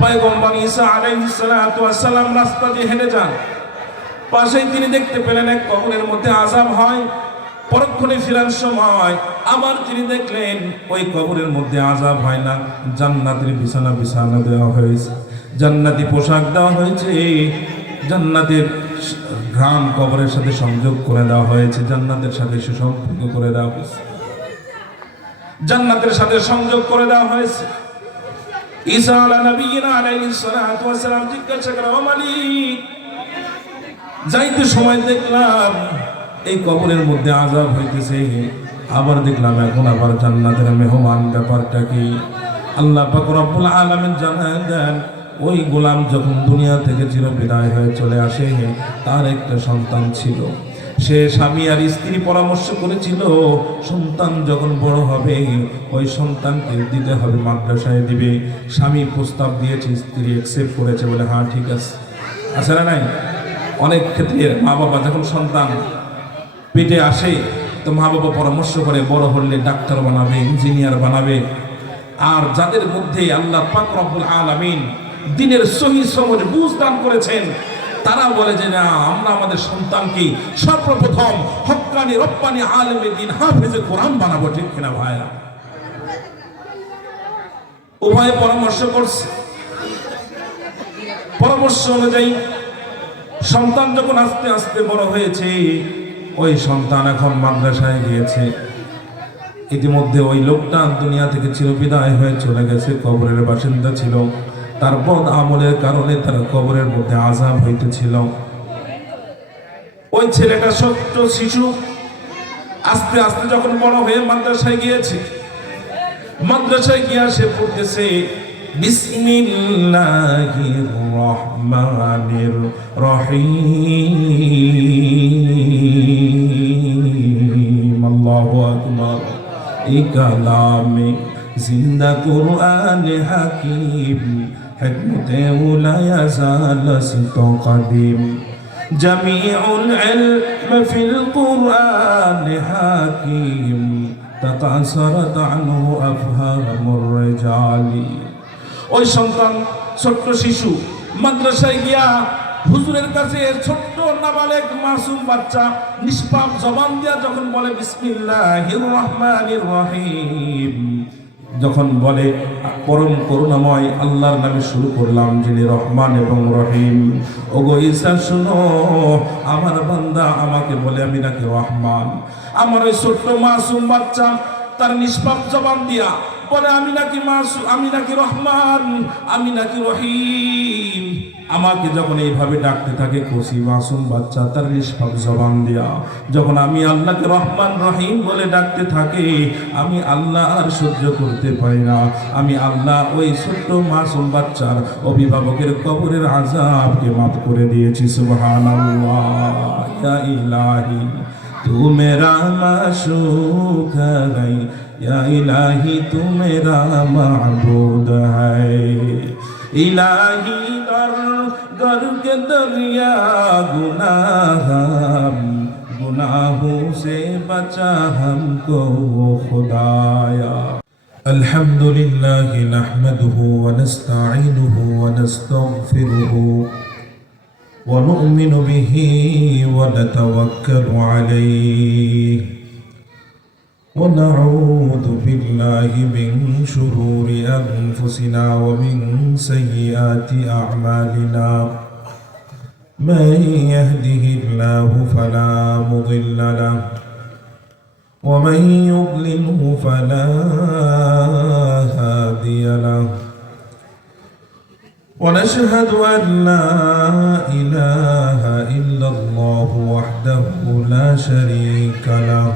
পয়গম্বর ঈসা আলাইহিস সালাতু ওয়াস সালাম রাস্তা দিয়ে হেঁটে যান, পাশেই তিনি দেখতে পেলেন এক কবরের মধ্যে আযাব হয়। পরক্ষণে ফেরার সময় আবার তিনি দেখলেন ওই কবরের মধ্যে আযাব হয় না, জান্নাতের বিছানা বিছানা দেওয়া হয়েছে, জান্নাতি পোশাক দেওয়া হয়েছে, জান্নাতের ঘ্রাণ কবরের সাথে সংযোগ করে দেওয়া হয়েছে, জান্নাতের সাথে সুসম্পর্ক করে দেওয়া হয়েছে, জান্নাতের সাথে সংযোগ করে দেওয়া হয়েছে। ঈসা আলাইহিস সালাতু ওয়াস সালাম জিজ্ঞাসা করেন, ও মালিক, যাইতে সময় দেখলাম এই কবরের মধ্যে আযাব হইতেছে, আবার দেখলাম এখন আবার জান্নাতের মেহমান, ব্যাপারটা কি? আল্লাহ পাক রব্বুল আলামিন জানায় দেন, ওই গোলাম যখন দুনিয়া থেকে চিরবিদায় হয়ে চলে আসে, তার একটা সন্তান ছিল। সে স্বামী আর স্ত্রী পরামর্শ করেছিল, সন্তান যখন বড় হবে ওই সন্তানকে দিতে হবে, মাদ্রাসায় দিবে। স্বামী প্রস্তাব দিয়েছে, স্ত্রী অ্যাকসেপ্ট করেছে, বলে হ্যাঁ ঠিক আছে। আছে না নাই? অনেক ক্ষেত্রে মা বাবা যখন সন্তান পেটে আসে তো মা বাবা পরামর্শ করে বড় হলে ডাক্তার বানাবে, ইঞ্জিনিয়ার বানাবে। আর যাদের মধ্যে আল্লাহ পাক রব্বুল আলামিন দ্বীনের সহি সহজ বুঝ দান করেছেন, তারা বলে যে না, আমরা আমাদের সন্তানকে সর্বপ্রথম হক্কানি রব্বানি আলেমে দ্বীন হাফেজে কোরআন বানাবো। ঠিক কিনা ভাইরা? উভয়ে পরামর্শ করছে। পরামর্শ অনুযায়ী সন্তান যখন আস্তে আস্তে বড় হয়েছে, ওই সন্তান এখন মাদ্রাসায় গিয়েছে। ইতিমধ্যে ওই লোকটা দুনিয়া থেকে চিরবিদায় হয়ে চলে গেছে, কবরের বাসিন্দা ছিল। তার বদ আমলের কারণে তার কবরের মধ্যে আযাব হইতেছিল। ওই ছেলেটা ছোট্ট শিশু আস্তে আস্তে যখন বড় হয়ে মাদ্রাসায় গিয়েছে, মাদ্রাসায় গিয়ে সে পড়তেছে বিসমিল্লাহির রহমানির রহিম। আল্লাহু আকবার। এই কালামে জিন্দা কুরআন হাকিম, হিকমতে লা ইয়াজাল সিতো কাদিম, জামিউল ইলম ফিল কুরআন হাকিম, তাকাসারাত আনহু আফহামুর রিজালি। ওই সন্তান ছোট্ট শিশু মাদ্রাসায় গিয়া হুজুরের কাছে ছোট্ট নাবালেগ মাসুম বাচ্চা নিষ্পাপ জবান দিয়া যখন বলে বিসমিল্লাহির রহমানির রহিম, যখন বলে পরম করুণাময় আল্লাহর নামে শুরু করলাম যিনি রহমান এবং রহিম। ওগো ঈসা শুনো, আমার বান্দা আমাকে বলে আমি নাকি রহমান। আমার ওই ছোট্ট মাসুম বাচ্চা তার নিষ্পাপ জবান দিয়া বলে আমি নাকি মাসুম, আমি নাকি রহমান, আমি নাকি রহিম। আমাকে যখন এইভাবে ডাকতে থাকে কচি মাসুম বাচ্চা তার নিষ্পাপ জবান দিয়া, যখন আমি আল্লাহকে রহমান রহিম বলে ডাকতে থাকে, আমি আল্লাহ আর সহ্য করতে পারি না। আমি আল্লাহ ওই ছোট্ট মাসুম বাচ্চার অভিভাবকের কবরের আযাবকে মাফ করে দিয়েছি। সুবহানাল্লাহ। ইয়া ইলাহি तू मेरा माशूक है, या इलाही तू मेरा माबूद है। इलाही दर दर के दरिया गुनाहों से बचा हमको खुदाया। अल्हम्दुलिल्लाह नहमदुहु व नस्तईनुहु व नस्तगफिरुहु ونؤمن به ونتوكل عليه ونعوذ بالله من شرور أنفسنا ومن سيئات أعمالنا. من يهده الله فلا مضل له ومن يضلله فلا هادي له. ونشهد أن لا إله إلا الله وحده لا شريك له.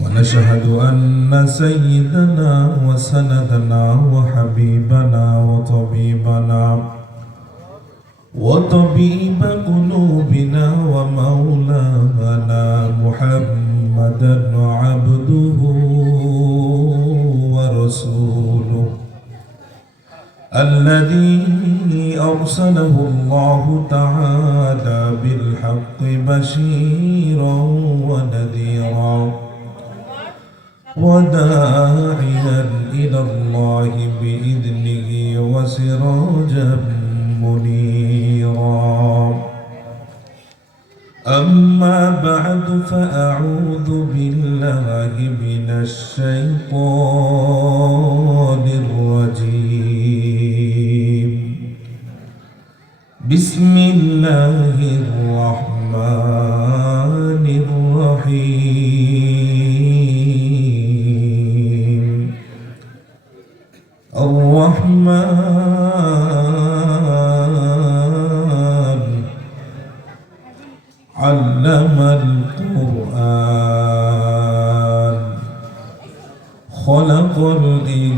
ونشهد أن سيدنا وسندنا وحبيبنا وطبيب قلوبنا ومولانا محمدا عبده ورسوله الذي أرسله الله تعالى بالحق بشيرا ونذيرا وداعيا إلى الله بإذنه وسراجا منيرا أما بعد فأعوذ بالله من الشيطان الرجيم بسم الله الرحمن الرحيم الرحمن علم القرآن خلق الإنسان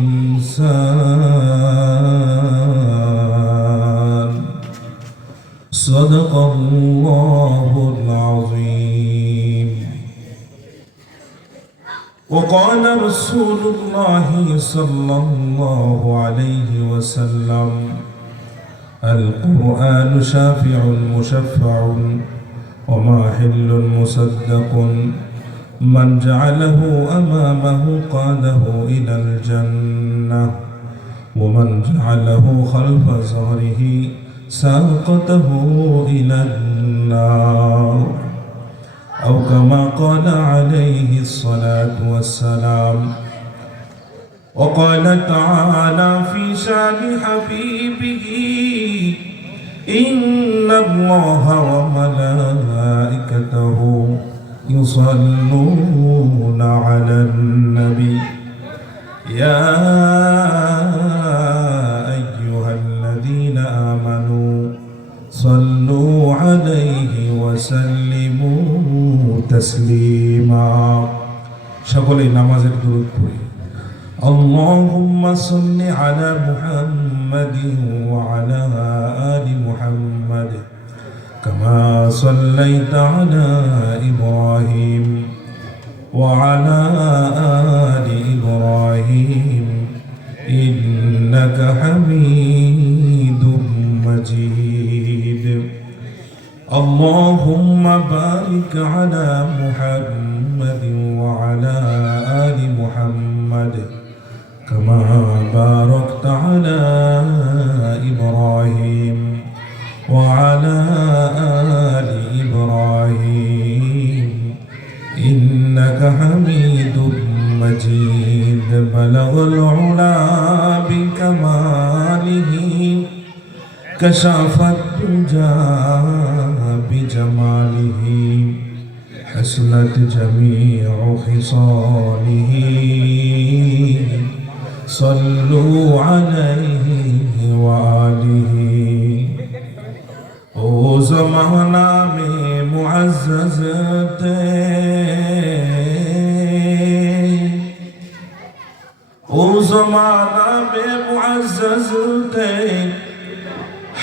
صدق الله العظيم وقال رسول الله صلى الله عليه وسلم القرآن شافع مشفع وماحل مصدق من جعله أمامه قاده إلى الجنة ومن جعله خلف ظهره ساقته إلى النار أو كما قال عليه الصلاة والسلام وقال تعالى في شان حبيبه إن الله وملائكته يصلون على النبي يا أيها الذين آمنوا صلوا عليه وسلموا تسليما সকলে নামাজের দুরূদ পড়ি اللهم صل على محمد وعلى آل محمد كما صليت على إبراهيم وعلى آل إبراهيم إنك حميد مجيد اللهم بارك على محمد وعلى آل محمد كما باركت على إبراهيم وعلى آل إبراهيم إنك حميد مجيد بلغ العلا بكماله كشف الدجى بجماله حسنت جميع خصاله صلوا عليه وآله او زمانہ میں معزز تھے او زمانہ میں معزز تھے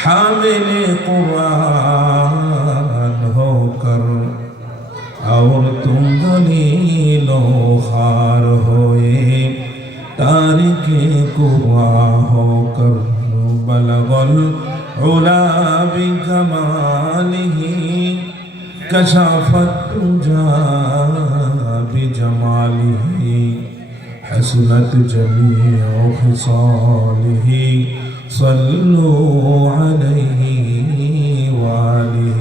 حامل قرآن ہو کر اور تم دلیل و خار ہوئے تارک قرآن ہو کر بلغ العلا بکمالہ کشف الدجى بجمالہ حسنت جميع خصاله صلوا عليه وآله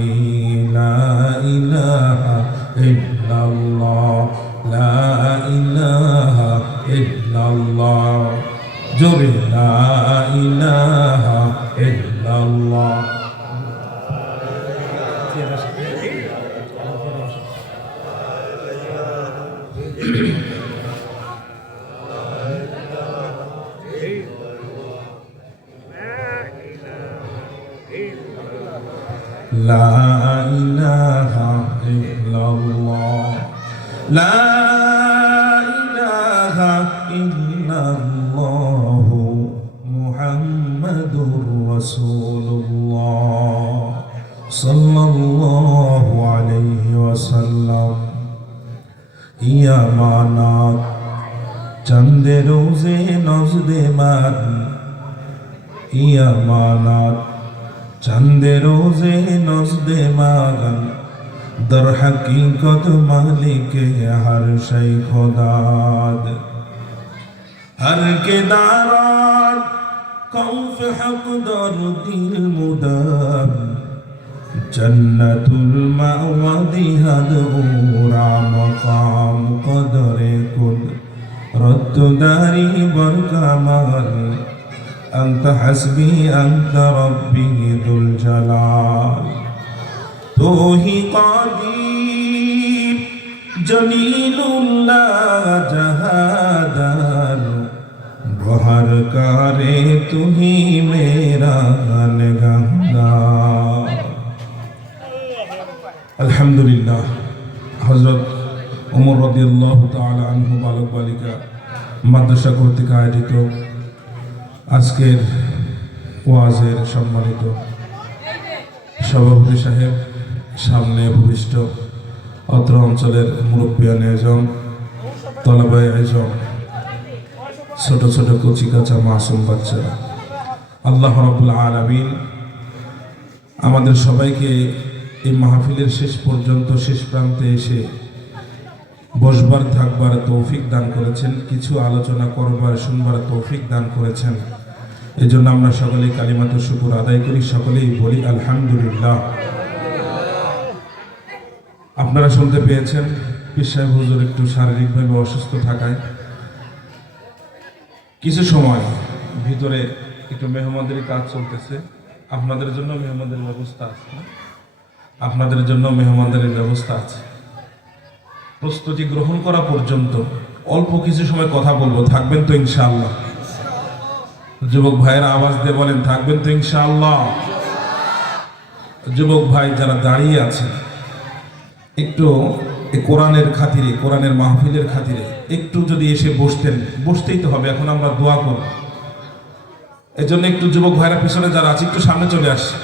لا إله إلا الله لا إله إلا الله جر لا إله إلا الله لا إله إلا الله لا إله إلا الله محمد رسول الله صلى الله عليه وسلم يا مانات چند روزے نزد من يا مانات چند روزے نزد ماغن در حقیقت مالک ہر شئی خداد ہر کے داران خوف حق درد المدام جنة المأوى هدورا مقام قدر كل رد داري بركمال أنت حسبي أنت ربي ذو الجلال تو ہی قدیر جلیل اللہ جہادار بہر کارے تو ہی میرا نگہدار আলহামদুলিল্লাহ। হযরত ওমর রাদিয়াল্লাহু তাআলা আনহু বালক বালিকা মাদ্রাসা কর্তৃক আয়োজিত আজকের ওয়াজের সম্মানিত সভাপতি সাহেব, সামনে ভূমিষ্ঠ অত্র অঞ্চলের মুরব্বিয়ান আজম, তলাবায়ে আজম, ছোট ছোট কচি কাঁচা মাসুম বাচ্চারা, আল্লাহ রাব্বুল আলামিন আমাদের সবাইকে এই মাহফিলের শেষ পর্যন্ত শেষ প্রান্তে এসে বসবার থাকবার তৌফিক দান করেছেন, কিছু আলোচনা করবার শুনবার তৌফিক দান করেছেন। এই জন্য আমরা সকলেই কালিমাতুশ শুকর আদায় করি, সকলেই বলি আলহামদুলিল্লাহ। আপনারা শুনতে পেয়েছেন পীর সাহেব হুজুর একটু শারীরিকভাবে অসুস্থ থাকায় কিছু সময় ভিতরে একটু মেহমানদারি কাজ চলতেছে। আপনাদের জন্য মেহমানদারির ব্যবস্থা আছে, আপনাদের জন্য মেহমানদারির ব্যবস্থা আছে। প্রস্তুতি গ্রহণ করা পর্যন্ত অল্প কিছু সময় কথা বলবো, থাকবেন তো ইনশাআল্লাহ? যুবক ভাইয়েরা আওয়াজ দিয়ে বলেন থাকবেন তো ইনশাআল্লাহ? যুবক ভাই যারা দাঁড়িয়ে আছেন একটু কোরআনের খাতিরে, কোরআনের মাহফিলের খাতিরে একটু যদি এসে বসতেন, বসতেই তো হবে, এখন আমরা দোয়া করব। এই জন্য একটু যুবক ভাইরা পিছনে যারা আছে একটু সামনে চলে আসে,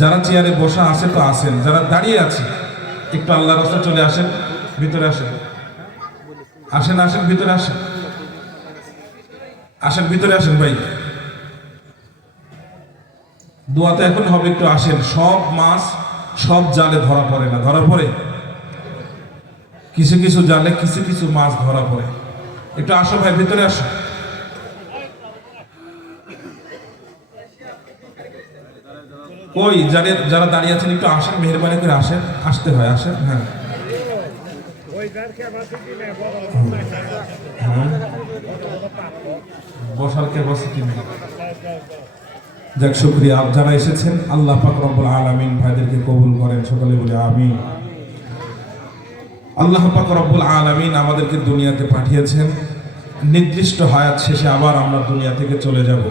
যারা চেয়ারে বসা আছে তো আসেন, যারা দাঁড়িয়ে আছে একটু আল্লাহর রাস্তায় চলে আসেন, ভিতরে আসেন, আসেন আসেন ভিতরে আসেন, আসেন ভিতরে আসেন ভাই, দোয়াতে এখন হবে, একটু আসেন। সব মাছ সব জালে ধরা পড়ে না, ধরা পড়ে কিছু কিছু জালে কিছু কিছু মাছ ধরা পড়ে। একটু আসো ভাই, ভিতরে আসো। কই যারা দাঁড়িয়ে আছেন একটু আসেন, মেহরবানি করে আসেন, আসতে হয়, আসেন। হ্যাঁ বসার ক্যাপাসিটি নেই। যাক শুকরিয়া, যারা এসেছেন আল্লাহ পাক রব্বুল আলামিন ভাইদেরকে কবুল করেন, সকলে বলে আমিন। আল্লাহ পাক রব্বুল আলামিন আমাদেরকে দুনিয়াতে পাঠিয়েছেন, নির্দিষ্ট হায়াত শেষে আবার আমরা দুনিয়া থেকে চলে যাব।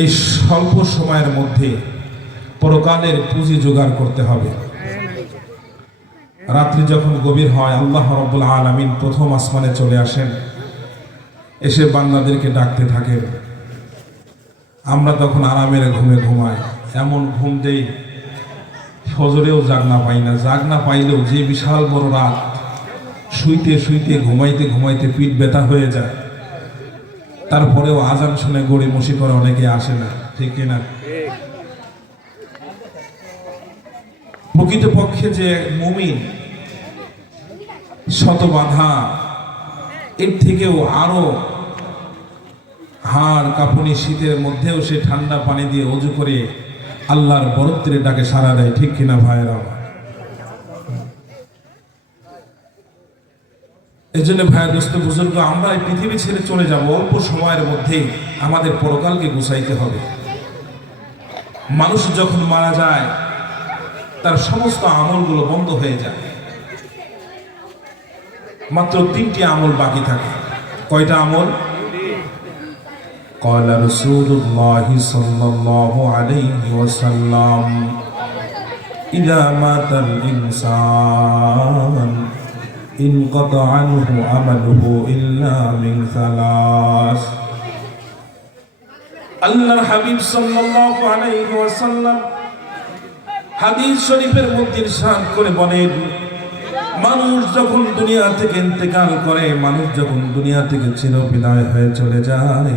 এই স্বল্প সময়ের মধ্যে পরকালের পুঁজি জোগাড় করতে হবে। রাত্রি যখন গভীর হয় আল্লাহ রাব্বুল আলামিন প্রথম আসমানে চলে আসেন, এসে বান্দাদেরকে ডাকতে থাকেন। আমরা তখন আরামের ঘুমে ঘুমাই, এমন ঘুম দেই ফজরেও জাগ না পাই না, জাগ না পাইলেও যে বিশাল বড় রাত, শুইতে শুইতে ঘুমাইতে ঘুমাইতে পিঠ ব্যথা হয়ে যায়, তারপরেও আজান শুনে গড়ি মসি করে অনেকে আসে না, ঠিক কিনা? প্রকৃতপক্ষে যে মুমিন শত বাধা, এর থেকেও আরো হাড় কাঁপুনি শীতের মধ্যেও সে ঠান্ডা পানি দিয়ে ওযু করে আল্লাহর বরত্বের ডাকে সাড়া দেয়, ঠিক কিনা ভাইয়েরা? এই জন্য ভাইয়া দোস্ত বুজুর্গ, আমরা এই পৃথিবী ছেড়ে চলে যাব, অল্প সময়ের মধ্যেই আমাদের পরকালকে গুছাইতে হবে। মানুষ যখন মারা যায় তার সমস্ত আমলগুলো বন্ধ হয়ে যায়, মাত্র 3টি আমল বাকি থাকে। কয়টা আমল? قال رسول الله صلى الله عليه وسلم إذا مات الإنسان انقطع عنه عمله إلا من 3। আল্লাহর হাবিব সাল্লাল্লাহু আলাইহি ওয়াসাল্লাম হাদিস শরীফের মধ্যে ইরশাদ করে বলেন, মানুষ যখন দুনিয়া থেকে ইন্তেকাল করে, মানুষ যখন দুনিয়া থেকে চিরবিদায় হয়ে চলে যায়,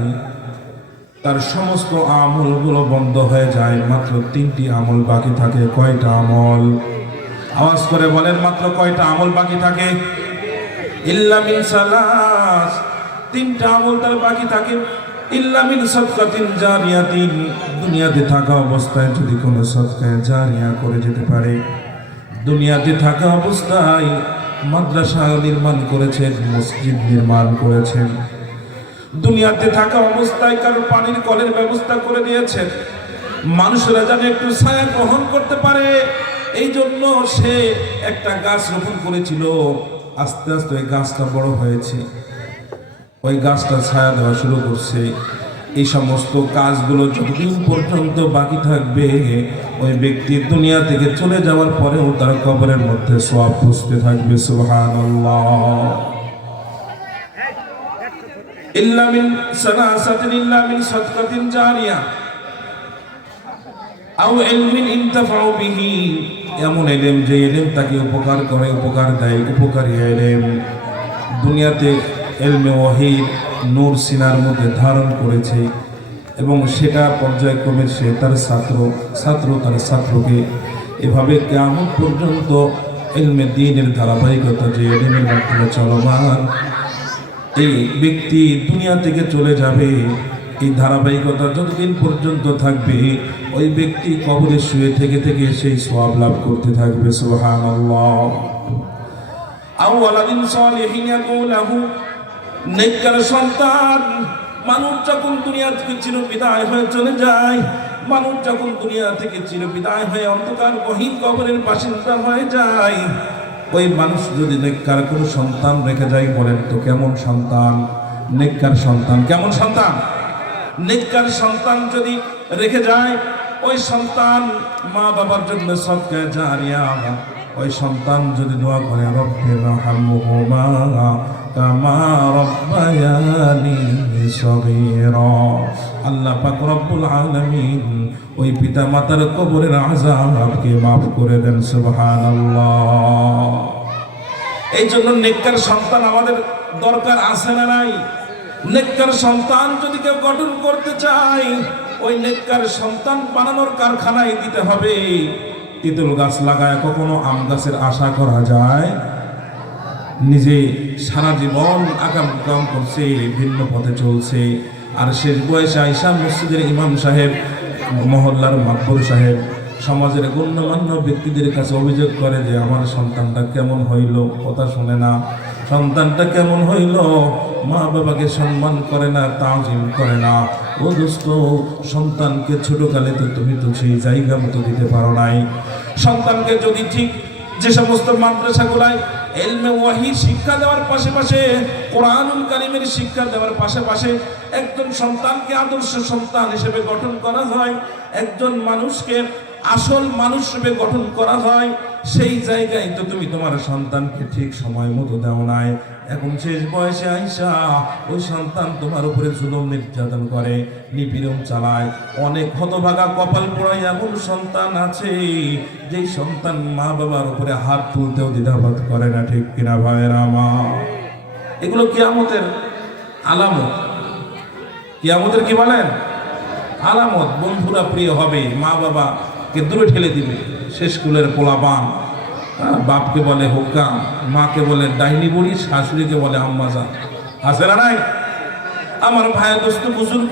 তার সমস্ত আমলগুলো বন্ধ হয়ে যায়, মাত্র 3টি আমল বাকি থাকে। কয়টা আমল? আওয়াজ করে বলেন, মাত্র কয়টা আমল বাকি থাকে? ইল্লা মিন সালাস, তিনটা আমল তার বাকি থাকে। ইল্লা মিন সাদকাতিন জারিয়াতিন, দুনিয়াতে থাকা অবস্থায় যদি কোনো সদকা জারিয়া করে যেতে পারে। দুনিয়াতে থাকা অবস্থায় মাদ্রাসা নির্মাণ করেছেন, মসজিদ নির্মাণ করেছেন, দুনিয়াতে থাকা অবস্থায় কারো পানির কলের ব্যবস্থা করে দিয়েছেন, মানুষেরা যেন একটু ছায়া গ্রহণ করতে পারে, এই জন্য সে একটা গাছ রোপণ করেছিল। আস্তে আস্তে ওই গাছটা বড় হয়েছে, ওই গাছটা ছায়া দেওয়া শুরু করছে। এই সমস্ত কাজগুলো যতদিন পর্যন্ত বাকি থাকবে, ওই ব্যক্তি দুনিয়া থেকে চলে যাওয়ার পরেও তার কবরের মধ্যে সওয়াব পুষতে থাকবে। সুবহানাল্লাহ। ইল্লা মিন সালাসাতিন, ইল্লা মিন সাদকাতিন জারিয়া আও ইলমিন ইনতাফাউ বিহি, এমন ইলম যে ইলম তাকে উপকার করে, উপকার দেয়, উপকারী ইলম। দুনিয়াতে ইলমে ওয়াহির নূর সিনার মধ্যে ধারণ করেছে এবং সেটা পর্যায়ক্রমে সে তার ছাত্র তার ছাত্রকে, এভাবে কিয়ামত পর্যন্ত ইলমে দ্বীনের ধারাবাহিকতা যে ইলমের মাধ্যমে চলমান, এই ব্যক্তি দুনিয়া থেকে চলে যাবে। এই ধারাবাহিকতা যতদিন পর্যন্ত থাকবে, ওই ব্যক্তি কবরে শুয়ে থেকে থেকে সেই সওয়াব লাভ করতে থাকবে। সুবহানাল্লাহ। আও ওয়ালাদিন সালিহিন ইয়াকুলু, নেককার সন্তান। মানুষ যখন দুনিয়া থেকে চিরবিদায় হয়ে চলে যায়, মানুষ যখন দুনিয়া থেকে চিরবিদায় হয়ে অন্ধকার গহীন কবরের বাসিন্দা হয়ে যায়, ওই মানুষ যদি নেককার কোনো সন্তান রেখে যায়, বলেন তো কেমন সন্তান? নেককার সন্তান কেমন সন্তান? নেককার সন্তান যদি রেখে যায়, ওই সন্তান মা বাবার জন্য সদকা জারিয়া। ওই সন্তান যদি দোয়া করে, রব্বিরহামহুমা কামা রাব্বায়ানি সগীরা, আল্লাহ পাক রব্বুল আলামিন ওই পিতা মাতার কবরের আযাবকে মাফ করে দেন। সুবহানাল্লাহ। এই জন্য নেককার সন্তান আমাদের দরকার আছে না নাই? নেককার সন্তান যদি কেউ গঠন করতে চায়, ওই নেককার সন্তান বানানোর কারখানায় দিতে হবে। তেঁতুল গাছ লাগায় কখনো আম গাছের আশা করা যায়? নিজে সারা জীবন আকাম কাম করছে, ভিন্ন পথে চলছে, আর শেষ বয়সে আইসা মসজিদের ইমাম সাহেব, মহল্লার মাতবর সাহেব, সমাজের গণ্যমান্য ব্যক্তিদের কাছে অভিযোগ করে যে আমার সন্তানটা কেমন হইল, কথা শোনে না, সন্তানটা কেমন হইল, মা বাবাকে সম্মান করে না, তাজিম করে না। ও দোস্ত, সন্তানকে ছোটকালে তো তুমি তো সেই জায়গা মতো দিতে পারো নাই। সন্তানকে যদি ঠিক যে সমস্ত মাদ্রাসাগুলায় ইলমে ওয়াহি শিক্ষা দেওয়ার পাশাপাশি কোরআনুল কারীমের শিক্ষা দেওয়ার পাশাপাশি একজন সন্তানকে আদর্শ সন্তান হিসেবে গঠন করা হয়, একজন মানুষকে আসল মানুষ হিসেবে গঠন করা হয়, সেই জায়গায় তো তুমি তোমার সন্তানকে ঠিক সময় মতো দাও নাই। এখন শেষ বয়সে আইসা ওই সন্তান তোমার উপরে জুলুম নির্যাতন করে, নিপীড়ন চালায়। অনেক হতভাগা কপাল পোড়ায় এমন সন্তান আছে, যেই সন্তান মা বাবার উপরে হাত তুলতেও দ্বিধাবোধ করে না। ঠিক কিনা ভাইয়েরা আমার? এগুলো কিয়ামতের আলামত। কিয়ামতের কি বলেন? আলামত। বন্ধুরা প্রিয় হবে, মা বাবাকে দূরে ঠেলে দিবে। শেষ কুলের পোলাপান, বাপকে বলে হোক্কা, মাকে বলে ডাইনি বুড়ি, শাশুড়িকে বলে আম্মাজা। আছে না নাই? আমার ভাই দোস্ত বুঝুন,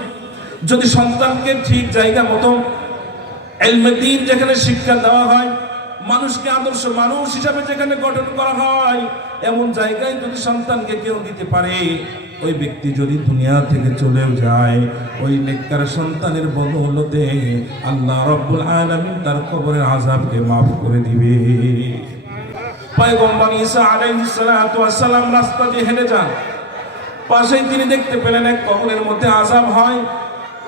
যদি সন্তানকে ঠিক জায়গা মতো ইলমে দ্বীন যেখানে শিক্ষা দেওয়া হয়, মানুষকে আদর্শ মানুষ হিসাবে যেখানে গঠন করা হয়, এমন জায়গায় যদি সন্তানকে কেউ দিতে পারে, ওই ব্যক্তি যদি দুনিয়া থেকে চলেও যায়, ওই নেককার সন্তানের বদৌলতে আল্লাহ রাব্বুল আলামিন তার কবরের আযাবকে মাফ করে দিবে। পয়গম্বর ঈসা আলাইহিস সালাতু ওয়াস সালাম রাস্তা দিয়ে হেঁটে যান, পাশেই তিনি দেখতে পেলেন এক কবরের মধ্যে আযাব হয়।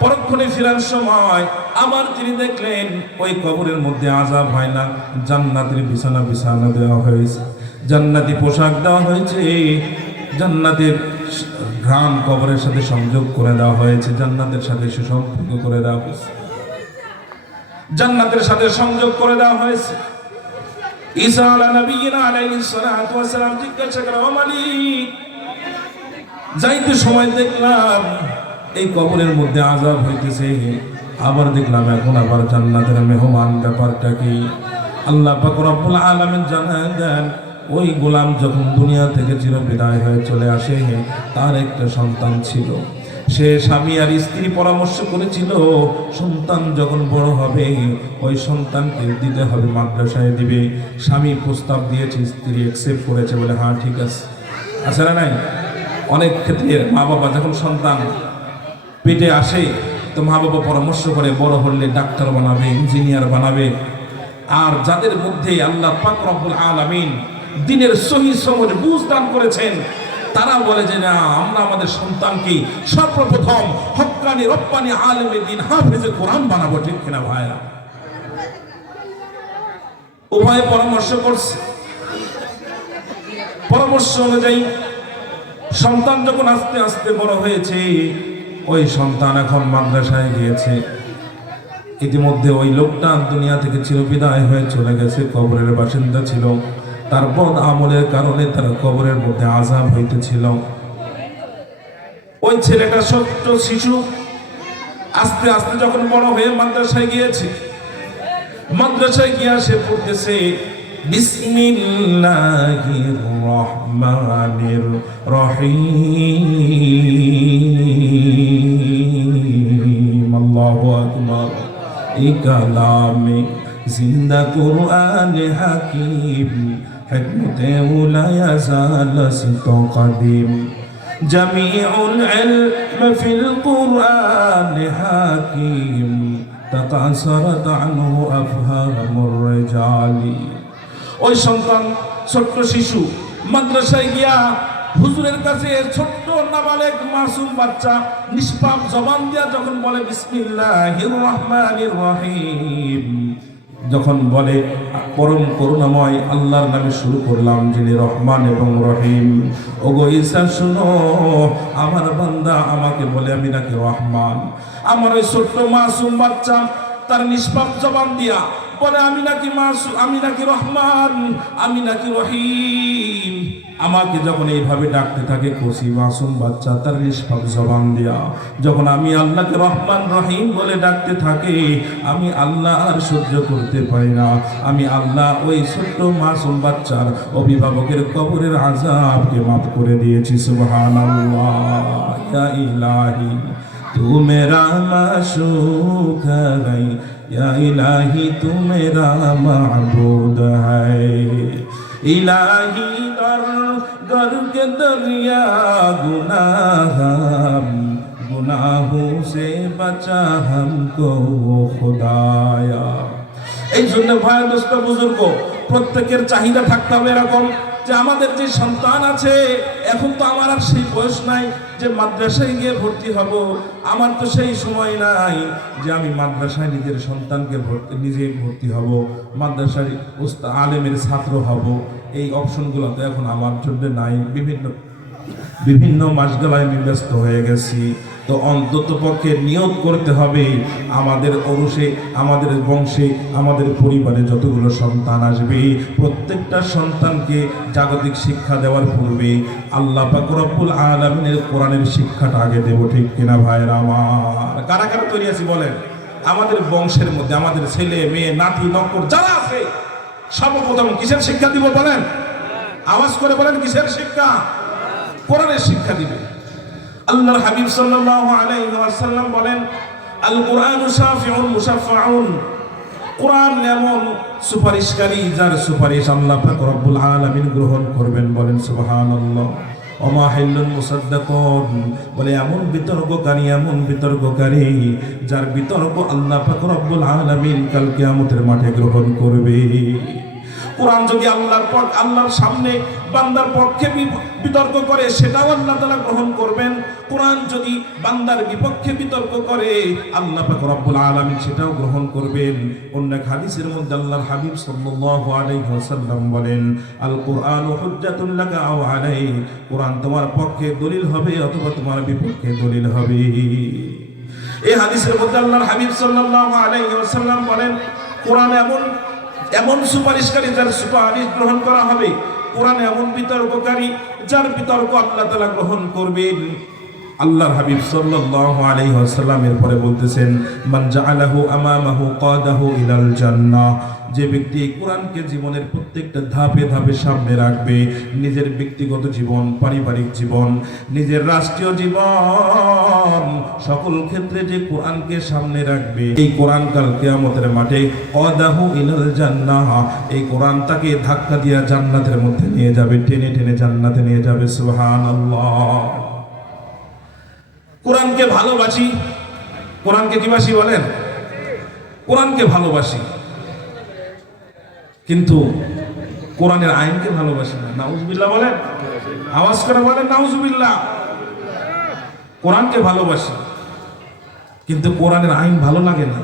পরক্ষণে ফিরার সময় আবার তিনি দেখলেন ওই কবরের মধ্যে আযাব হয় না, জান্নাতের বিছানা বিছানা দেওয়া হয়েছে, জান্নাতি পোশাক দেওয়া হয়েছে, জান্নাতের ঘ্রাণ কবরের সাথে সংযোগ করে দেওয়া হয়েছে, জান্নাতের সাথে সুসম্পর্ক করে দেওয়া হয়েছে, জান্নাতের সাথে সংযোগ করে দেওয়া হয়েছে। ঈসা আলাইহিস সালাতু ওয়াস সালাম জিজ্ঞাসা করেন, ও মালিক, যাইতে সময় দেখলাম এই কবরের মধ্যে আযাব হইতেছে, আবার দেখলাম এখন আবার জান্নাতের মেহমান। ব্যাপারটা কি? আল্লাহ পাক রব্বুল আলামিন জানায় দেন, ওই গোলাম যখন দুনিয়া থেকে চিরবিদায় হয়ে চলে আসে, তার একটা সন্তান ছিল। সে স্বামী আর স্ত্রী পরামর্শ করেছিল সন্তান যখন বড় হবে ওই সন্তানকে দিতে হবে, মাদ্রাসায় দিবে। স্বামী প্রস্তাব দিয়েছে, স্ত্রী অ্যাকসেপ্ট করেছে, বলে হ্যাঁ ঠিক আছে। আছে না নাই? অনেক ক্ষেত্রে মা বাবা যখন সন্তান পেটে আসে তো মা বাবা পরামর্শ করে বড় হলে ডাক্তার বানাবে, ইঞ্জিনিয়ার বানাবে। আর যাদের মধ্যে আল্লাহ পাক রব্বুল আলামিন দ্বীনের সহি সমঝ বুঝ দান করেছেন, তারা বলে যে না, আমরা আমাদের সন্তানকে সর্বপ্রথম হক্কানি রব্বানি আলেমে দ্বীন হাফেজে কোরআন বানাবো। ঠিক কিনা ভাইরা? উভয়ে পরামর্শ করছে। পরামর্শ অনুযায়ী সন্তান যখন আস্তে আস্তে বড় হয়েছে, ওই সন্তান এখন মাদ্রাসায় গিয়েছে। ইতিমধ্যে ওই লোকটা দুনিয়া থেকে চিরবিদায় হয়ে চলে গেছে, কবরের বাসিন্দা ছিল। তার বদ আমলের কারণে তার কবরের মধ্যে আযাব হইতেছিল। ওই ছেলেটা ছোট্ট শিশু আস্তে আস্তে যখন বড় হয়ে মাদ্রাসায় গিয়েছে, মাদ্রাসায় গিয়ে সে পড়তেছে বিসমিল্লাহির রহমানির রহিম। আল্লাহু আকবার। এই কালামে জিন্দা কুরআন হাকিম, হিকমতে লা ইয়াজাল সিতো কদিম। জামিউল ইলম ফিল কুরআন হাকিম, তাকাসারাত আনহু আফহামুর রিজালি। ওই সন্তান ছোট্ট শিশু মাদ্রাসায় গিয়া হুজুরের কাছে ছোট্ট নাবালেগ মাসুম বাচ্চা নিষ্পাপ জবান দিয়া যখন বলে বিসমিল্লাহির রহমানির রহিম, যখন বলে পরম করুণাময় আল্লাহর নামে শুরু করলাম যিনি রহমান এবং রহিম। ওগো ঈসা শুনো, আমার বান্দা আমাকে বলে আমি নাকি রহমান। আমার ওই ছোট্ট মাসুম বাচ্চা তার নিষ্পাপ জবান দিয়া বলে আমি নাকি মাসুম, আমি নাকি রহমান, আমি নাকি রহিম। আমাকে যখন এইভাবে ডাকতে থাকে কচি মাসুম বাচ্চা তার নিষ্পাপ জবান দিয়া, যখন আমি আল্লাহকে রহমান রহিম বলে ডাকতে থাকে, আমি আল্লাহ আর সহ্য করতে পারি না। আমি আল্লাহ ওই ছোট্ট মাসুম বাচ্চার অভিভাবকের কবরের আযাবকে মাফ করে দিয়েছি। সুবহানাল্লাহ। ইয়া ইলাহি তু মেরা মাশুক है, या इलाही तू मेरा माबूद है। इलाही दर गर के दरिया गुनाह, गुनाहों से बचा हमको खुदाया। এই জন্য ভাই দোস্ত বুজুর্গ, প্রত্যেকের চাহিদা থাকতে হবে এরকম যে আমাদের যে সন্তান আছে, এখন তো আমার আর সেই বয়স নাই যে মাদ্রাসায় গিয়ে ভর্তি হব। আমার তো সেই সময় নাই যে আমি মাদ্রাসায় নিজের সন্তানকে নিজে ভর্তি হব, মাদ্রাসার উস্তাদ আলেমের ছাত্র হব। এই অপশনগুলো তো এখন আমার জন্য নাই। বিভিন্ন মাসগালায় আমি ব্যস্ত হয়ে গেছি। তো অন্তত পক্ষে নিয়ত করতে হবে আমাদের অবশ্যে, আমাদের বংশে, আমাদের পরিবারে যতগুলো সন্তান আসবে প্রত্যেকটা সন্তানকে জাগতিক শিক্ষা দেওয়ার পূর্বে আল্লাহ পাক রব্বুল আলামিনের কোরআনের শিক্ষাটা আগে দেব। ঠিক কিনা ভাইরা আমার? কারা কারা তৈরি আছি বলেন? আমাদের বংশের মধ্যে আমাদের ছেলে মেয়ে নাতি নক্কর যারা আছে সর্বপ্রথম কিসের শিক্ষা দিব বলেন? আওয়াজ করে বলেন, কিসের শিক্ষা? কোরআনের শিক্ষা দিবে। আল্লাহর হাবিব সাল্লাল্লাহু আলাইহি ওয়াসাল্লাম বলেন, আল কুরআনু শাফিউন মুশাফফাউন। কোরআন এমন সুপারিশকারী যার সুপারিশ আল্লাহ পাক রব্বুল আলামিন গ্রহণ করবেন। বলেন সুবহানাল্লাহ। ওমা হিল্লুন মুসাদ্দাকুন, বলে এমন বিতর্ককারী, এমন বিতর্ককারী যার বিতর্ক আল্লাহ পাক রব্বুল আলামিন কাল কিয়ামতের মাঠে গ্রহণ করবে। কোরআন যদি আল্লাহর সামনে বান্দার পক্ষে বিতর্ক করে সেটাও আল্লাহ তাআলা গ্রহণ করবেন। কোরআন যদি বান্দার বিপক্ষে বিতর্ক করে আল্লাহ পাক রব্বুল আলামিন সেটাও গ্রহণ করবেন। অন্য এক হাদিসের মধ্যে আল্লাহর হাবিব সাল্লাল্লাহু আলাইহি ওয়াসাল্লাম বলেন, আল কুরআনু হুজ্জাতুন লাকা আও আলাইক। কোরআন তোমার পক্ষে দলিল হবে অথবা তোমার বিপক্ষে দলিল হবে। এই হাদিসের মধ্যে আল্লাহর হাবিব সাল্লাল্লাহু আলাইহি ওয়াসাল্লাম বলেন, কোরআন এমন সুপারিশকারী যার সুপারিশ গ্রহণ করা হবে। কোরআন এমন বিতর্ককারী যার বিতর্ক আল্লাহ তাআলা গ্রহণ করবেন। আল্লাহর হাবিব সাল্লাল্লাহু আলাইহি ওয়াসাল্লাম এরপরে বলতেছেন, মান জাআলাহু আমামাহু কাদাহু ইলাল জান্নাহ। যে ব্যক্তি এই কোরআনকে জীবনের প্রত্যেকটা ধাপে ধাপে সামনে রাখবে, নিজের ব্যক্তিগত জীবন, পারিবারিক জীবন, নিজের রাষ্ট্রীয় জীবন, সকল ক্ষেত্রে যে কোরআনকে সামনে রাখবে, এই কোরআন কাল কিয়ামতের মাঠে অদাহু ইলাল জান্নাহ, এই কোরআন তাকে ধাক্কা দিয়া জান্নাতের মধ্যে নিয়ে যাবে, টেনে টেনে জান্নাতে নিয়ে যাবে। সুবহানাল্লাহ। কোরআনকে ভালোবাসি, কোরআনকে কি বাসি বলেন? কোরআনকে ভালোবাসি, কিন্তু কোরআনের আইনকে ভালোবাসি না। নাউজুবিল্লাহ বলেন, আওয়াজ করে বলেন নাউজুবিল্লাহ। কোরআনকে ভালোবাসি কিন্তু কোরআনের আইন ভালো লাগে না,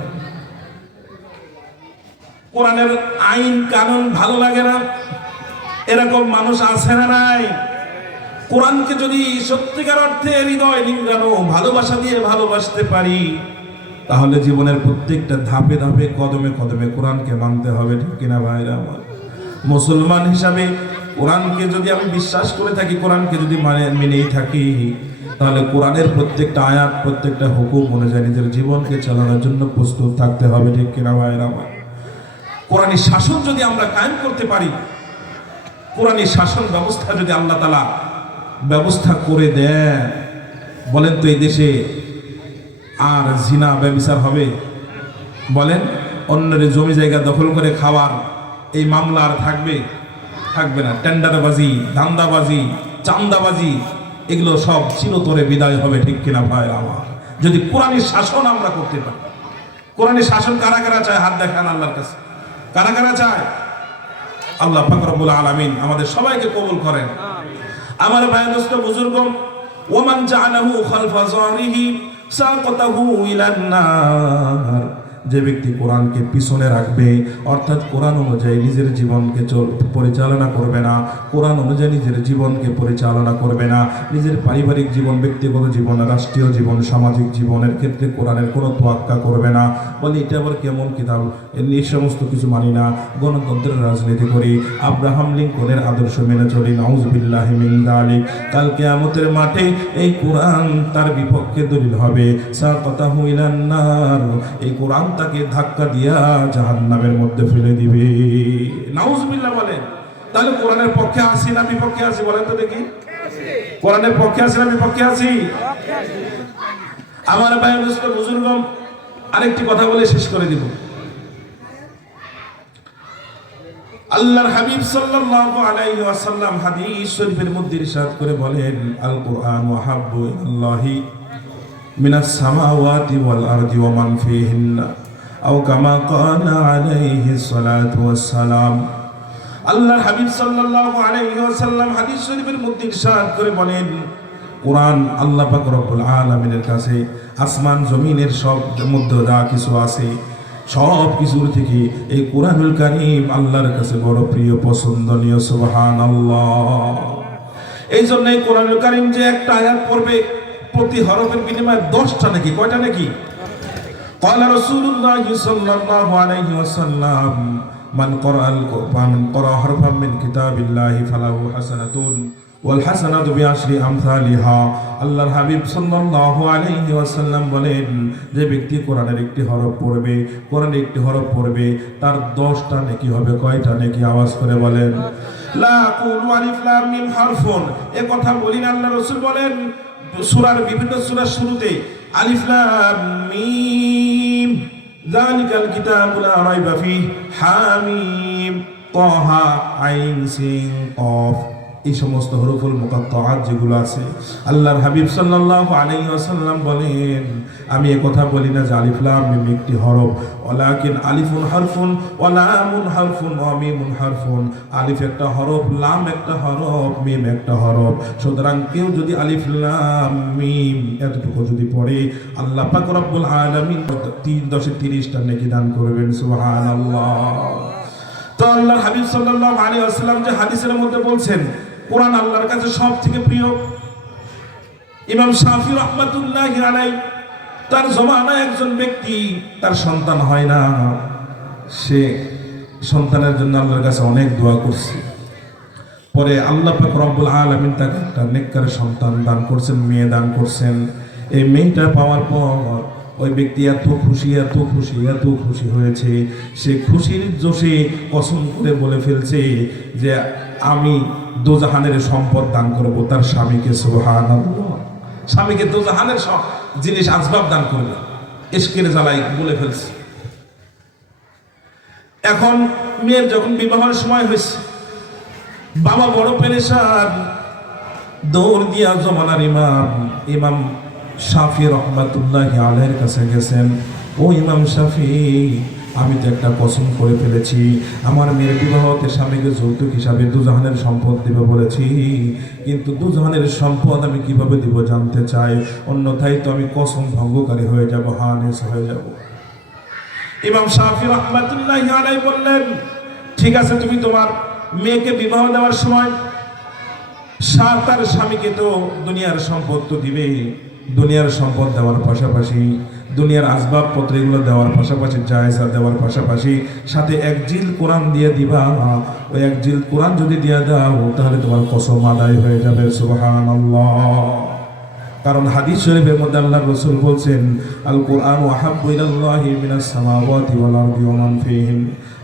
কোরআনের আইন কানুন ভালো লাগে না, এরকম মানুষ আছে না নাই? কোরআনকে যদি সত্যিকার অর্থে হৃদয় নিংড়ানো ভালোবাসা দিয়ে ভালোবাসতে পারি, তাহলে জীবনের প্রত্যেকটা ধাপে ধাপে কদমে কদমে কোরআনকে মানতে হবে, ঠিক কিনা ভাইরা আমার? মুসলমান হিসাবে কোরআনকে যদি আমি বিশ্বাস করে থাকি, কোরআনকে যদি মেনেই থাকি, তাহলে কোরআনের প্রত্যেকটা আয়াত, প্রত্যেকটা হুকুম অনুযায়ী নিজের জীবনকে চালানোর জন্য প্রস্তুত থাকতে হবে, ঠিক কিনা ভাইরা আমার? কোরআনী শাসন যদি আমরা কায়েম করতে পারি, কোরআনী শাসন ব্যবস্থা যদি আল্লাহ তাআলা ব্যবস্থা করে দেন, বলেন তো এই দেশে আর জিনা ব্যভিচার হবে? বলেন, অন্যের জমি জায়গা দখল করে খাওয়ার এই মামলা আর থাকবে? থাকবে না। টেন্ডারবাজি, ধান্দাবাজি, চান্দাবাজি, এগুলো সব চিরতরে বিদায় হবে, ঠিক কিনা ভাই আমার? যদি কোরআনী শাসন আমরা করতে পারি। কোরআনী শাসন কারা কারা চায়? হাত দেখান আল্লাহর কাছে। কারা কারা চায়? আল্লাহ পাক রব্বুল আলামিন আমাদের সবাইকে কবুল করেন। আমার ভাই দোস্ত বুজুর্গ, ওমান জাআলাহু খালফা যাহরিহি সাকাতাহু ইলান নার, যে ব্যক্তি কোরআনকে পিছনে রাখবে, অর্থাৎ কোরআন অনুযায়ী নিজের জীবনকে পরিচালনা করবে না, কোরআন অনুযায়ী নিজের জীবনকে পরিচালনা করবে না, নিজের পারিবারিক জীবন, ব্যক্তিগত জীবন, রাষ্ট্রীয় জীবন, সামাজিক জীবনের ক্ষেত্রে কোরআনের কোনো তোয়াক্কা করবে না, বলে এটা আবার কেমন কিতাব, এই সমস্ত কিছু মানি না, গণতন্ত্রের রাজনীতি করি, আব্রাহাম লিঙ্কনের আদর্শ মেনে চলি, নাউজুবিল্লাহি মিন যালিক, কাল কিয়ামতের মাঠে এই কোরআন তার বিপক্ষে দলিল হবে। সাকাতাহু ইলান নার, এই কোরআন তাকে ধাক্কা দিয়া জাহান্নামের মধ্যে ফেলে দিবে। নাউজুবিল্লাহ বলেন। তাহলে কোরআনের পক্ষে আছি না বিপক্ষে আছি? বলেন তো দেখি, কোরআনের পক্ষে আছি না বিপক্ষে আছি? আমার ভাই বুজুর্গ, আরেকটি কথা বলে শেষ করে দিব। আল্লাহর হাবিব সাল্লাল্লাহু আলাইহি ওয়াসাল্লাম হাদিস শরীফের মধ্যে ইরশাদ করে বলেন, আল কুরআন ওয়াহাব্বু ইলাল্লাহি মিনাস সামাওয়াতি ওয়াল আরদি ওয়া মান ফিহিন্না, আও কামা ক্বালা আলাইহিস সালাতু ওয়াস সালাম। আল্লাহর হাবিব সাল্লাল্লাহু আলাইহি ওয়াসাল্লাম হাদিস শরীফের মধ্যে ইরশাদ করে বলেন, কোরআন আল্লাহ পাক রব্বুল আলামিনের কাছে আসমান জমিনের সব মধ্যে যা কিছু আছে সব কিছুর থেকে এই কোরআনুল কারীম আল্লাহর কাছে বড় প্রিয়, পছন্দনীয়। সুবহানাল্লাহ। এই জন্য এই কোরআনুল কারীম যে একটা আয়াত পড়বে, প্রতি হরফের বিনিময়ে 10টা নাকি, কয়টা নাকি? ক্বালা রাসূলুল্লাহ সাল্লাল্লাহু আলাইহি ওয়াসাল্লাম, মান ক্বারাআল কুরআন, মান ক্বারা হারফাম মিন কিতাবিল্লাহি ফালাহু হাসানাতুন ওয়াল হাসানাতু বিআশরি আমসালিহা। আল্লাহর হাবিব সাল্লাল্লাহু আলাইহি ওয়াসাল্লাম বলেন, যে ব্যক্তি কোরআনের একটি হরফ পড়বে, কোরআনের একটি হরফ পড়বে, তার 10টা নেকি হবে। কয়টা নেকি? আওয়াজ করে বলেন। লা কুলু আলিফ লাম মিম হারফুন, এ কথা বলি না, আল্লাহ রাসূল বলেন সূরার বিভিন্ন সূরার শুরুতে আলিফ লাম মিম যালিকাল কিতাবু লা রাইবা ফিহি হামিম তাহা আইন সিন কফ, এই সমস্ত হরফুল মুকাত্তাআত যেগুলো আছে, আল্লাহর হাবিব সাল্লাল্লাহু আলাইহি ওয়াসাল্লাম বলেন, আমি এই কথা বলি না যে আলিফ লাম মিম একটি হরফ, ওয়ালাকিন আলিফুন হারফুন ওয়া লামুন হারফুন ওয়া মিমুন হারফুন, আলিফ একটা হরফ, লাম একটা হরফ, মিম একটা হরফ। সুতরাং কেউ যদি আলিফ লাম মিম এতটুকু যদি পড়ে, আল্লাহ পাক রব্বুল আলামিন 3×30টা নেকি দান করবেন। সুবহানাল্লাহ। তো আল্লাহর হাবিব সাল্লাল্লাহু আলাইহি ওয়াসাল্লাম যে হাদিসের মধ্যে বলছেন কোরআন আল্লাহর কাছে সবথেকে প্রিয়। ইমাম শাফি রাহমাতুল্লাহি আলাইহি, তার জমানায় একজন ব্যক্তি, তার সন্তান হয় না, সে সন্তানের জন্য আল্লাহর কাছে অনেক দোয়া করছে। পরে আল্লাহ পাক রব্বুল আলামিন তাকে একটা নেককার সন্তান দান করছেন, মেয়ে দান করছেন। এই মেয়েটা পাওয়ার পর ওই ব্যক্তি এত খুশি এত খুশি এত খুশি হয়েছে, সে খুশির জোশে কসম করে বলে ফেলছে যে আমি দোজাহানের সম্পদ দান করব তার স্বামীকে। সুবহানাল্লাহ, স্বামীকে দোজাহানের সব জিনিস আসবাব দান করবে, ইশকের জ্বালাই বলে ফেলছে। এখন মেয়ের যখন বিবাহের সময় হয়েছে, বাবা বড় পেরেশান, দৌড় দিয়া জমানার ইমাম শাফি রহমাতুল্লাহি আলাইহির কাছে গেছেন। ও ইমাম শাফি, আমি তো একটা কসম করে ফেলেছি, আমার মেয়ের বিবাহতে স্বামীকে যৌতুক হিসাবে দুজাহানের সম্পদ দিব বলেছি, কিন্তু দুজাহানের সম্পদ আমি কিভাবে দিব জানতে চাই, অন্যথায় তো আমি কসম ভঙ্গকারী হয়ে যাব, হানিস হয়ে যাব। ইমাম শাফি রহমাতুল্লাহি আলাইহি বললেন, ঠিক আছে, তুমি তোমার মেয়েকে বিবাহ দেওয়ার সময় তার স্বামীকে তো দুনিয়ার সম্পদ তো দিবে, দুনিয়ার সম্পদ দেওয়ার পাশাপাশি দুনিয়ার আসবাবপত্র এগুলো দেওয়ার পাশাপাশি জায়েজা দেওয়ার পাশাপাশি সাথে এক জিল কোরআন দিয়ে দিবা। ওই এক জিল কোরআন যদি দিয়ে দাও তাহলে তোমার কসম আদায় হয়ে যাবে। সুবহানাল্লাহ। কারণ হাদিস শরীফের মধ্যে আল্লাহর রাসূল বলছেন, আল কোরআন আহাব্বু ইলাল্লাহি মিনাস সামাওয়াতি ওয়াল আরদি ওয়া মান ফীহিন,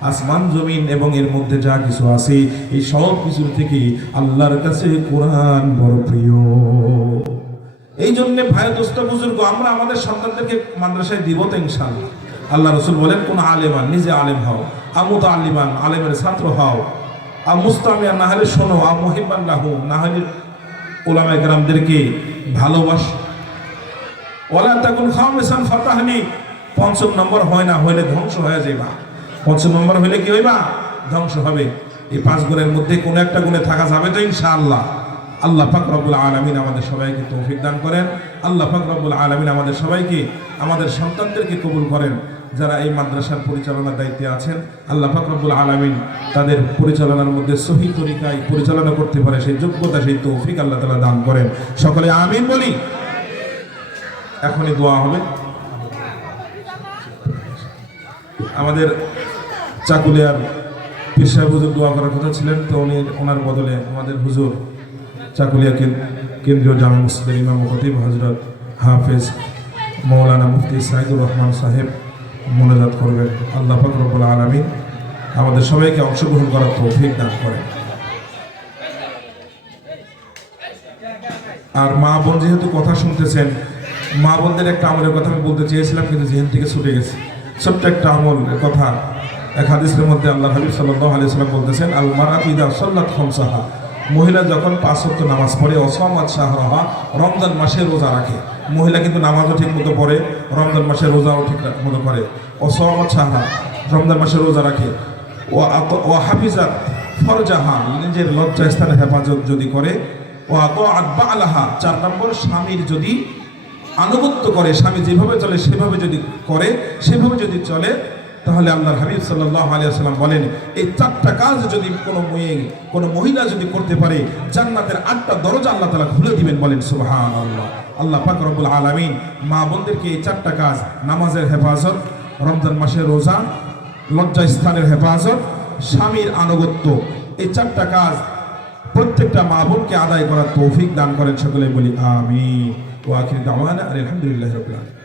আসমান জমিন এবং এর মধ্যে যা কিছু আছে এই সব কিছুর থেকে আল্লাহর কাছে কোরআন বড় প্রিয়। এই জন্য ভাই দোস্ত বুজুর্গ, আমরা আমাদের সন্তানদেরকে মাদ্রাসায় দিব তো ইনশাআল্লাহ। আল্লাহ রাসূল বলেন, কোন আলেমান নিজে আলেম হও, আমুত আলিমান আলেমের ছাত্র হও, মুস্তামিয়ান না হলে শোনো, মুহিব্বান লাহু না হলে উলামায়ে কেরামদেরকে ভালোবাস। ওয়ালা তাকুন খামিসান ফাতাহনি, পঞ্চম নম্বর হয় না, হইলে ধ্বংস হয়ে যাইবা। পঞ্চম নম্বর হইলে কি হইবা? ধ্বংস হবে। এই পাঁচ গুণের মধ্যে কোন একটা গুণে থাকা যাবে তো ইনশাআল্লাহ। আল্লাহ পাক রব্বুল আলামিন আমাদের সবাইকে তৌফিক দান করেন। আল্লাহ পাক রব্বুল আলামিন আমাদের সবাইকে, আমাদের সন্তানদেরকে কবুল করেন। যারা এই মাদ্রাসার পরিচালনার দায়িত্বে আছেন, আল্লাহ পাক রব্বুল আলামিন তাদের পরিচালনার মধ্যে সহি তরিকায় পরিচালনা করতে পারে সেই যোগ্যতা, সেই তৌফিক আল্লাহ তাআলা দান করেন। সকলে আমিন বলি। এখনই দোয়া হবে। আমাদের চাকুলিয়ার পীর সাহেব হুজুর দোয়া করার কথা ছিলেন, তো ওনার বদলে আমাদের হুজুর চাকুলিয়া কেন্দ্রীয় জামে মসজিদের ইমাম ও খতিব হযরত হাফেজ মৌলানা মুফতি সাইদুর রহমান সাহেব মোনাজাত করবেন। আল্লাহ পাক রব্বুল আলামিন আমাদের সবাইকে অংশগ্রহণ করার তৌফিক দান করেন। আর মা বোন যেহেতু কথা শুনতেছেন, মা বোনদের একটা আমলের কথা আমি বলতে চেয়েছিলাম কিন্তু জেহেন থেকে ছুটে গেছে। ছোট্ট একটা আমলের কথা। এক হাদিসের মধ্যে আল্লাহ হাবিব সাল্লাল্লাহু আলাইহি ওয়াসাল্লাম বলতেছেন, আল মারাতু ইযা সাল্লাত খামসাহা, মহিলা যখন ৫ ওয়াক্ত নামাজ পড়ে, অসামাত শাহরাহা, রমজান মাসে রোজা রাখে। মহিলা কিন্তু নামাজও ঠিক মতো পড়ে, রমজান মাসে রোজাও ঠিক মতো করে, অসামাত শাহরা, রমজান মাসে রোজা রাখে। ও হাফিজাত ফরজাহা, নিজের লজ্জা স্থানে হেফাজত যদি করে, ও আতাআত বা'লাহা, ৪ নম্বর স্বামীর যদি আনুগত্য করে, স্বামী যেভাবে চলে সেভাবে যদি করে, সেভাবে যদি চলে, তাহলে আল্লাহর হাবিব সাল্লাল্লাহু আলাইহি ওয়াসাল্লাম বলেন, এই 4টা কাজ যদি কোনো মহিলা যদি করতে পারে, জান্নাতের 8টা দরজা আল্লাহ তাআলা খুলে দিবেন। বলেন সুবহানাল্লাহ। আল্লাহ পাক রব্বুল আলামিন মা বোনদেরকে এই 4টা কাজ, নামাজের হেফাজত, রমজান মাসের রোজা, লজ্জা স্থানের হেফাজত, স্বামীর আনুগত্য, এই 4টা কাজ প্রত্যেকটা মা বোনকে আদায় করার তৌফিক দান করেন। সকলে বলি আমিন। ওয়া আখিরু দাওয়ানা আলহামদুলিল্লাহি রাব্বিল আলামিন।